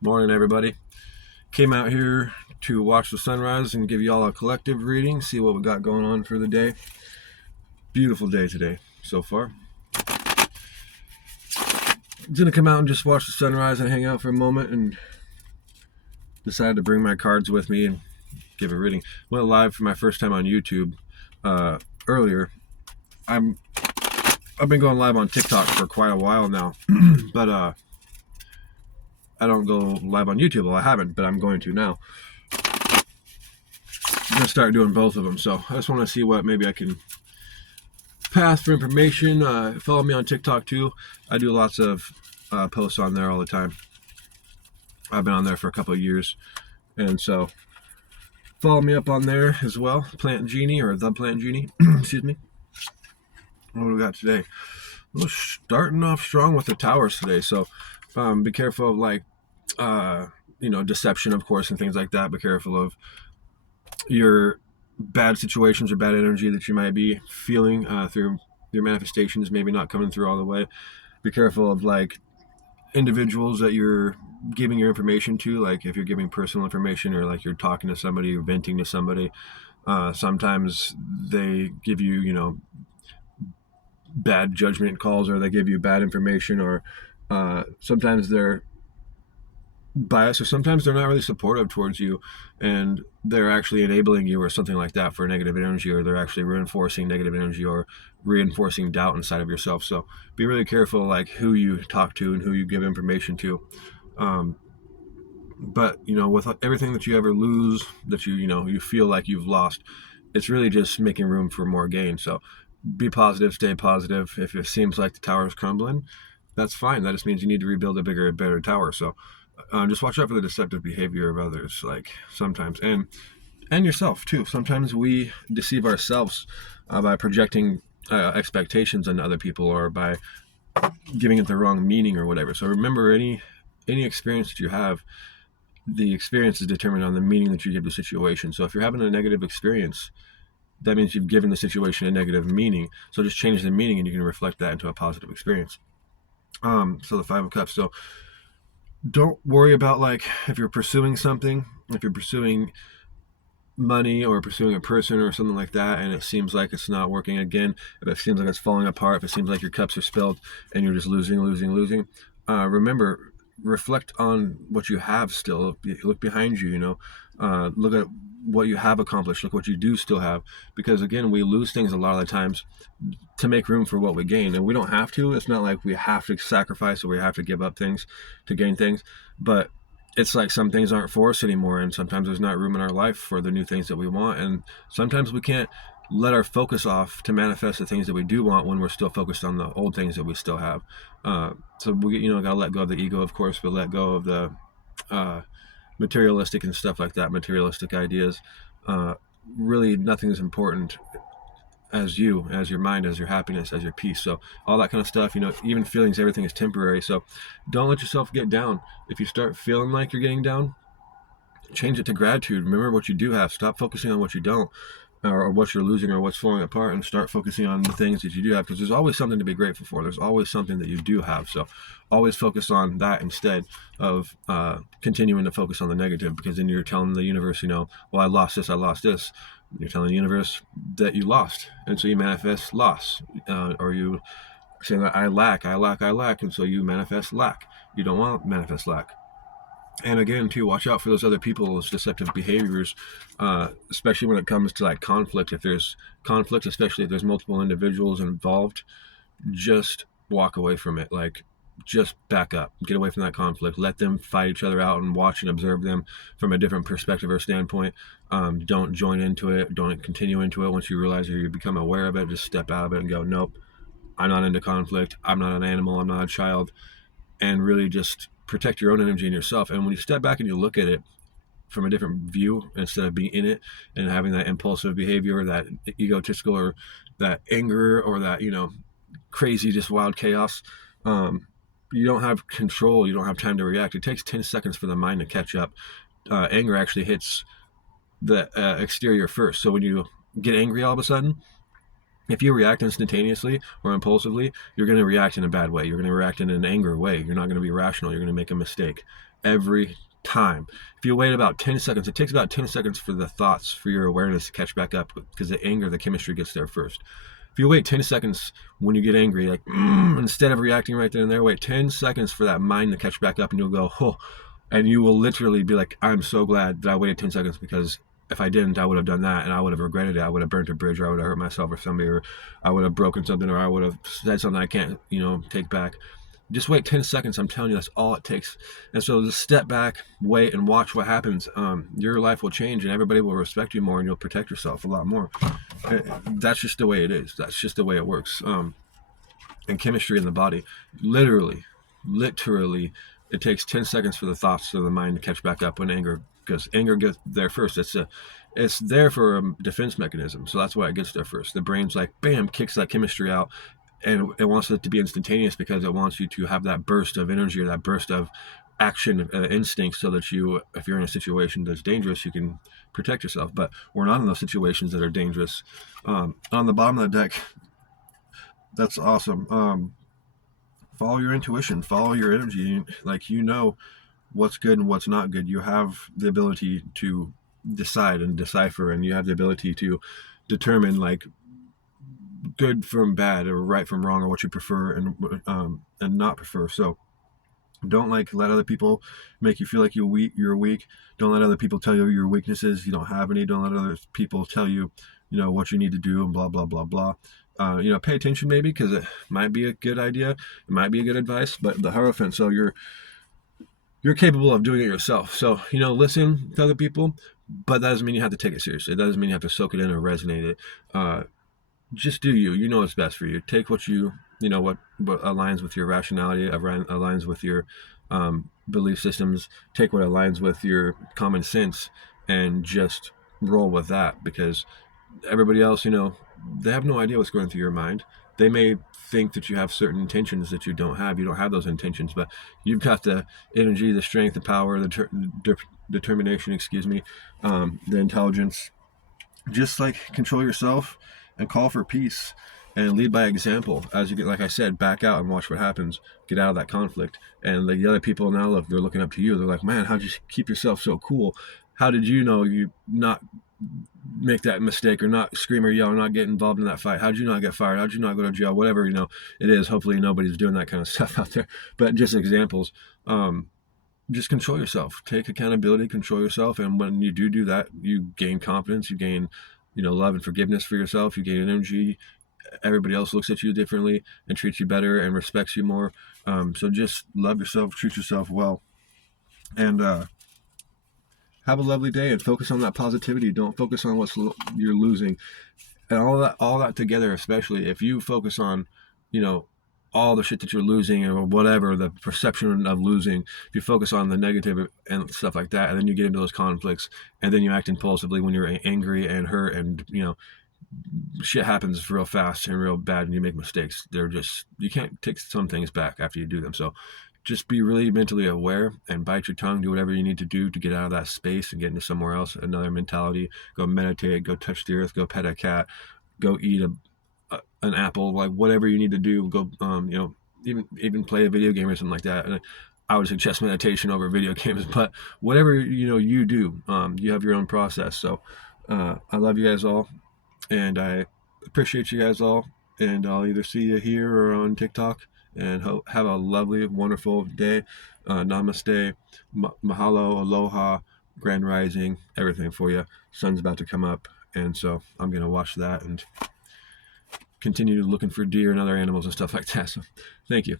Morning, everybody. Came out here to watch the sunrise and give y'all a collective reading, see what we got going on for the day. Beautiful day today so far. I'm gonna come out and just watch the sunrise and hang out for a moment, and decided to bring my cards with me and give a reading. Went live for my first time on YouTube earlier. I've been going live on TikTok for quite a while now, but I don't go live on YouTube. Well, I haven't, but I'm going to now. I'm gonna start doing both of them. So I just want to see what maybe I can pass for information. Follow me on TikTok too. I do lots of posts on there all the time. I've been on there for a couple of years, and so follow me up on there as well. Plant Genie, or The Plant Genie. Excuse me. What do we got today? We're starting off strong with the towers today, so be careful of deception, of course, and things like that. Be careful of your bad situations or bad energy that you might be feeling through your manifestations, maybe not coming through all the way. Be careful of individuals that you're giving your information to, like if you're giving personal information, or like you're talking to somebody or venting to somebody. Sometimes they give you, bad judgment calls, or they give you bad information, or sometimes they're biased, or sometimes they're not really supportive towards you, and they're actually enabling you or something like that for negative energy, or they're actually reinforcing negative energy or reinforcing doubt inside of yourself. So be really careful who you talk to and who you give information to. But with everything that you ever lose, that you feel like you've lost, it's really just making room for more gain. So be positive, stay positive. If it seems like the tower is crumbling, that's fine. That just means you need to rebuild a bigger, better tower. So just watch out for the deceptive behavior of others, sometimes, and yourself too. Sometimes we deceive ourselves by projecting expectations on other people, or by giving it the wrong meaning or whatever. So remember, any experience that you have, the experience is determined on the meaning that you give the situation. So if you're having a negative experience, that means you've given the situation a negative meaning. So just change the meaning, and you can reflect that into a positive experience. So the Five of Cups. So don't worry about if you're pursuing something, if you're pursuing money or pursuing a person or something like that, and it seems like it's not working again, if it seems like it's falling apart, if it seems like your cups are spilled and you're just losing, remember, reflect on what you have still. Look behind you, look at what you have accomplished, look what you do still have, because again, we lose things a lot of the times to make room for what we gain, and we don't have to. It's not like we have to sacrifice or we have to give up things to gain things, but it's like some things aren't for us anymore, and sometimes there's not room in our life for the new things that we want, and sometimes we can't let our focus off to manifest the things that we do want when we're still focused on the old things that we still have. So we gotta let go of the ego, of course, but let go of the materialistic and stuff like that, materialistic ideas. Really nothing is important as you, as your mind, as your happiness, as your peace. So all that kind of stuff, even feelings, everything is temporary. So don't let yourself get down. If you start feeling like you're getting down, change it to gratitude. Remember what you do have. Stop focusing on what you don't, or what you're losing, or what's falling apart, and start focusing on the things that you do have, because there's always something to be grateful for. There's always something that you do have. So always focus on that instead of continuing to focus on the negative, because then you're telling the universe, well, I lost this. You're telling the universe that you lost, and so you manifest loss, or you saying that I lack, and so you manifest lack. You don't want to manifest lack. And again, too, watch out for those other people's deceptive behaviors, especially when it comes to conflict. If there's conflict, especially if there's multiple individuals involved, just walk away from it. Just back up, get away from that conflict, let them fight each other out, and watch and observe them from a different perspective or standpoint. Don't join into it, don't continue into it. Once you realize, or you become aware of it, just step out of it and go, nope, I'm not into conflict, I'm not an animal, I'm not a child, and really just protect your own energy and yourself. And when you step back and you look at it from a different view, instead of being in it and having that impulsive behavior, or that egotistical, or that anger, or that crazy, just wild chaos, you don't have control. You don't have time to react. It takes 10 seconds for the mind to catch up. Anger actually hits the exterior first. So when you get angry all of a sudden, If you react instantaneously or impulsively, you're going to react in a bad way. You're going to react in an anger way. You're not going to be rational. You're going to make a mistake every time. If you wait about 10 seconds, it takes about 10 seconds for the thoughts, for your awareness to catch back up, because the anger, the chemistry gets there first. If you wait 10 seconds when you get angry, like instead of reacting right then and there, wait 10 seconds for that mind to catch back up, and you'll go, oh, and you will literally be like, I'm so glad that I waited 10 seconds, because if I didn't, I would have done that, and I would have regretted it. I would have burnt a bridge, or I would have hurt myself or somebody, or I would have broken something, or I would have said something I can't, take back. Just wait 10 seconds. I'm telling you, that's all it takes. And so just step back, wait, and watch what happens. Your life will change, and everybody will respect you more, and you'll protect yourself a lot more. That's just the way it is. That's just the way it works. And chemistry in the body, literally, it takes 10 seconds for the thoughts of the mind to catch back up when anger, because anger gets there first. It's there for a defense mechanism. So that's why it gets there first. The brain's like, bam, kicks that chemistry out, and it wants it to be instantaneous, because it wants you to have that burst of energy, or that burst of action instinct, so that if you're in a situation that's dangerous, you can protect yourself. But we're not in those situations that are dangerous. On the bottom of the deck, that's awesome. Follow your intuition, follow your energy. Like, what's good and what's not good. You have the ability to decide and decipher, and you have the ability to determine, like, good from bad, or right from wrong, or what you prefer and not prefer. So don't let other people make you feel like you're weak. Don't let other people tell you your weaknesses. You don't have any. Don't let other people tell you, what you need to do, and blah blah blah blah. Pay attention, maybe, because it might be a good idea. It might be a good advice, but the Hierophant. So you're capable of doing it yourself. So listen to other people, but that doesn't mean you have to take it seriously. That doesn't mean you have to soak it in or resonate it. Just do you. You know what's best for you. Take what what aligns with your rationality, aligns with your belief systems. Take what aligns with your common sense, and just roll with that, because everybody else, they have no idea what's going through your mind. They may think that you have certain intentions that you don't have. You don't have those intentions, but you've got the energy, the strength, the power, the determination, the intelligence. Just control yourself and call for peace, and lead by example. As you get, like I said, back out and watch what happens. Get out of that conflict. And the other people now, they're looking up to you. They're like, man, how'd you keep yourself so cool? How did you not make that mistake, or not scream or yell, or not get involved in that fight? How'd you not get fired? How'd you not go to jail? Whatever, it is. Hopefully nobody's doing that kind of stuff out there, but just examples. Just control yourself, take accountability, control yourself. And when you do that, you gain confidence, you gain, love and forgiveness for yourself, you gain energy. Everybody else looks at you differently and treats you better and respects you more. So just love yourself, treat yourself well, and have a lovely day, and focus on that positivity. Don't focus on you're losing, and all that together. Especially if you focus on, all the shit that you're losing, or whatever, the perception of losing. If you focus on the negative and stuff like that, and then you get into those conflicts, and then you act impulsively when you're angry and hurt, and shit happens real fast and real bad, and you make mistakes. You can't take some things back after you do them. So just be really mentally aware, and bite your tongue. Do whatever you need to do to get out of that space and get into somewhere else, another mentality. Go meditate, go touch the earth, go pet a cat, go eat an apple, whatever you need to do. Go, even play a video game or something like that. And I would suggest meditation over video games, but whatever, you do, you have your own process. So I love you guys all, and I appreciate you guys all, and I'll either see you here or on TikTok, and have a lovely, wonderful day. Namaste, mahalo, aloha, grand rising, everything for you. Sun's about to come up, and so I'm going to watch that and continue looking for deer and other animals and stuff like that. So thank you.